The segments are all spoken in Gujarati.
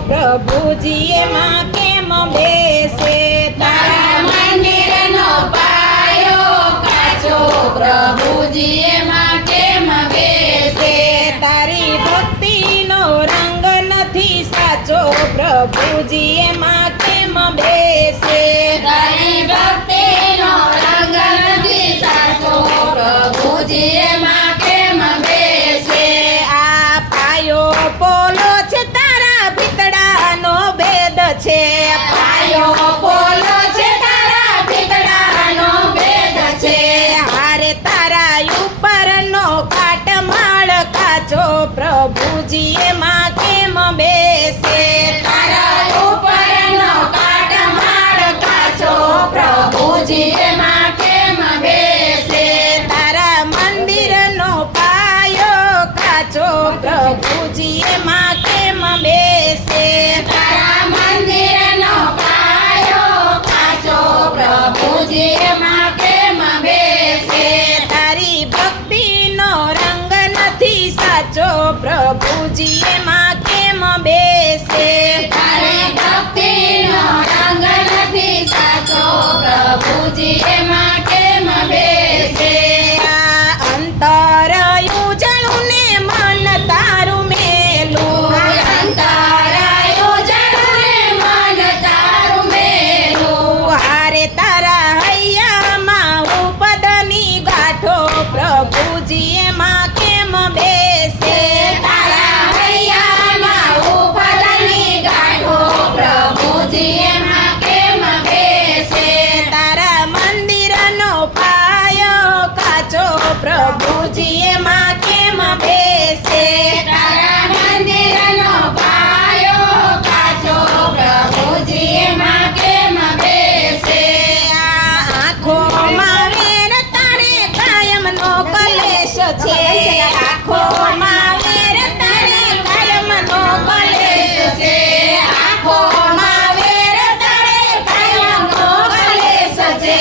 પ્રભુજી એમાં કેમ બેસે તારા મંદિરનો પાયો કાચો પ્રભુજી એમાં કેમ બેસે તારી ભક્તિનો રંગ નથી સાચો પ્રભુજી એમાં કેમ બેસે તારી ભક્તિનો રંગ નથી સાચો પ્રભુજી એમાં કેમ બેસે આ પાયો પોલો છે તારા ભીતડાનો ભેદ છે પાયો પોલો છે તારા ભીતડાનો ભેદ છે હારે તારા ઉપરનો કાટમાળ કાચો પ્રભુજી એમાં કેમ બેસે તારા ઉપરનો કાટમાળ કાચો પ્રભુજી એમાં કેમ બેસે તારા મંદિરનો પાયો કાચો પ્રભુજી એમાં કેમ બેસે તારા મંદિરનો પાયો કાચો પ્રભુજી એમાં કેમ બેસે તારી ભક્તિનો રંગ નથી સાચો પ્રભુજી એમાં કેમ બેસે તારી ભક્તિનો રંગ નથી સાચો પ્રભુજી એમાં કેમ બેસે આ અંતર ઉજળું ને મન તારું મેલું અંતરાયો જડને મન તારું મેલું હારે તારા હૈયામાં ઉપદની ગાંઠો પ્રભુજી એમાં કેમ બેસે તારા હૈયામાં ઉપરની ગાંઠો પ્રભુજી એમાં કેમ બેસે તારા મંદિરનો પાયો કાચો પ્રભુજી એમાં કેમ બેસે તારા મંદિરનો પાયો કાચો પ્રભુજી એમાં કેમ બેસે આ આંખોમાં વેર તારે કાયમનો કલેશ છે આંખોમાં વેર તારે કાયમનો કલેશ છે આંખોમાં વેર તારે કાયમનો કલેશ છે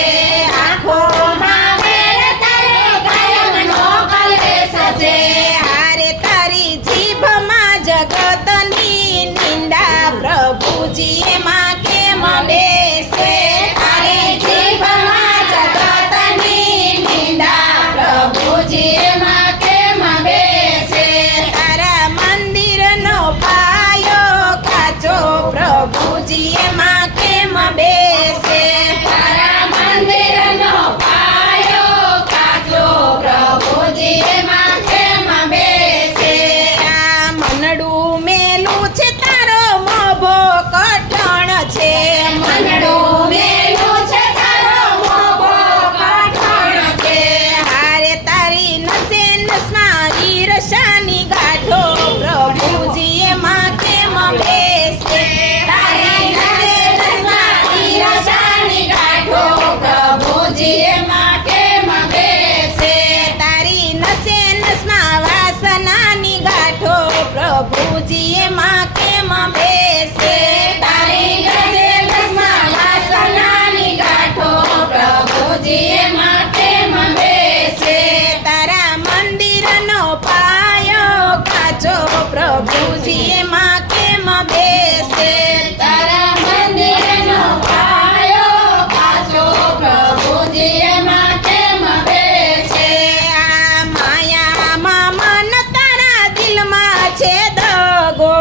આંખોમાં વેર તારે કાયમનો કલેશ છે હારે તારી જીભમાં જગતની નિંદા પ્રભુજી એમાં કેમ બેસે તારી જીભમાં જગતની નિંદા પ્રભુજી એમાં કેમ બેસે તારા મંદિરનો પાયો કાચો પ્રભુજી એમાં કેમ બેસે તારા મંદિરનો પાયો કાચો પ્રભુજી એમાં કેમ બેસે આ મનડું મેલું છે તારો મોભો કઠણ છે મનડું મેલું છે તારો મોભો કઠણ છે હારે તારી નસે નસમાં ઈર્ષાની ગાંઠો પ્રભુજી એમાં કેમ બેસે તારી નસે નસમાં ઈર્ષાની ગાંઠો પ્રભુજી એમાં કેમ બેસે તારી નસે નસમાં વાસનાની ગાંઠો પ્રભુજી એમાં કેમ બેસે તારી નસે નસમાં વાસનાની ગાંઠો પ્રભુજી એમાં કેમ બેસે તારા મંદિરનો પાયો કાચો પ્રભુજી એમાં કેમ બેસે તારા મંદિરનો પાયો કાચો પ્રભુજી એમાં કેમ બેસે આ માયામાં મન તારા દિલમાં છે દગો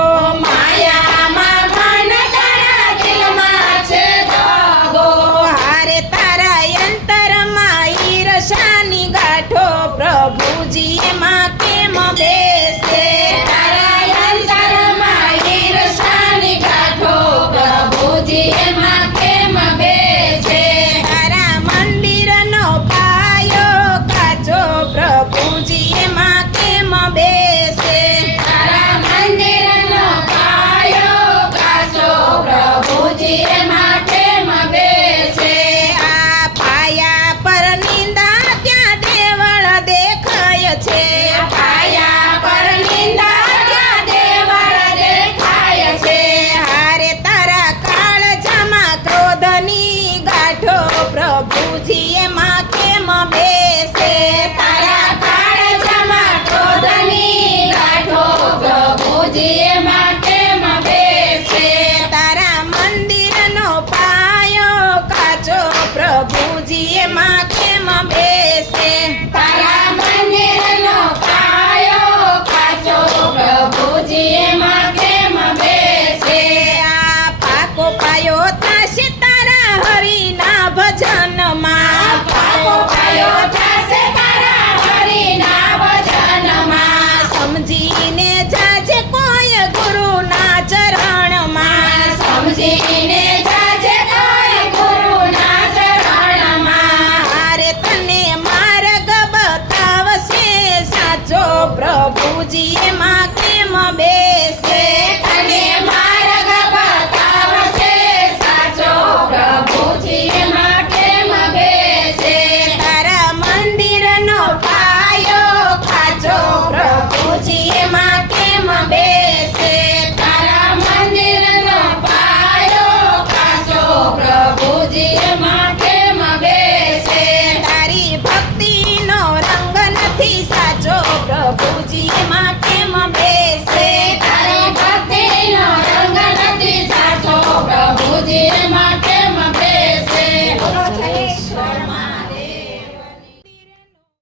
માયામાં મન તારા દિલમાં છે દગો હારે તારા અંતરમાં ઈર્ષાની ગાંઠો પ્રભુજી એમાં કેમ બેસે તારા અંતરમાં ઈર્ષાની ગાંઠો પ્રભુજી એમાં કેમ બેસે તારા મંદિરનો પાયો કાચો પ્રભુજી એમાં કેમ બેસે તારા મંદિરનો પાયો કાચો પ્રભુજી એમાં કેમ બેસે આ પાયા પર નિંદા ત્યાં દેવળ દેખાય છે પાયા પર નિંદા ત્યાં દેવળ દેખાય છે હારે તારા કાળજામાં ક્રોધની ગાંઠો પ્રભુજી એમાં કેમ બેસે તારા કાળજામાં ક્રોધની ગાંઠો પ્રભુજી એમાં કેમ બેસે પ્રભુજી એમાં કેમ બેસે તારા મંદિરનો પાયો કાચો પ્રભુજી એમાં કેમ બેસે આ પાકો પાયો થશે તારા હરિના ભજનમાં પાકો પાયો થશે તારા હરિના ભજનમાં સમજીને જાજે કોઈ ગુરુના ચરણમાં સમજીને જાજે કોઈ ગુરુના ચરણમાં મારે તને માર્ગ બતાવશે સાચો પ્રભુજી એમાં કેમ બેસે તને માર્ગ બતાવશે સાચો પ્રભુજી એમાં કેમ બેસે તારા મંદિરનો પાયો કાચો પ્રભુજી એમાં કેમ બેસે તારા મંદિરનો પાયો કાચો પ્રભુજી એમાં કેમ બેસે તારી ભક્તિનો રંગ નથી સાચો પ્રભુજી એમાં કેમ બેસે તારી ભક્તિનો રંગ નથી સાચો પ્રભુજી એમાં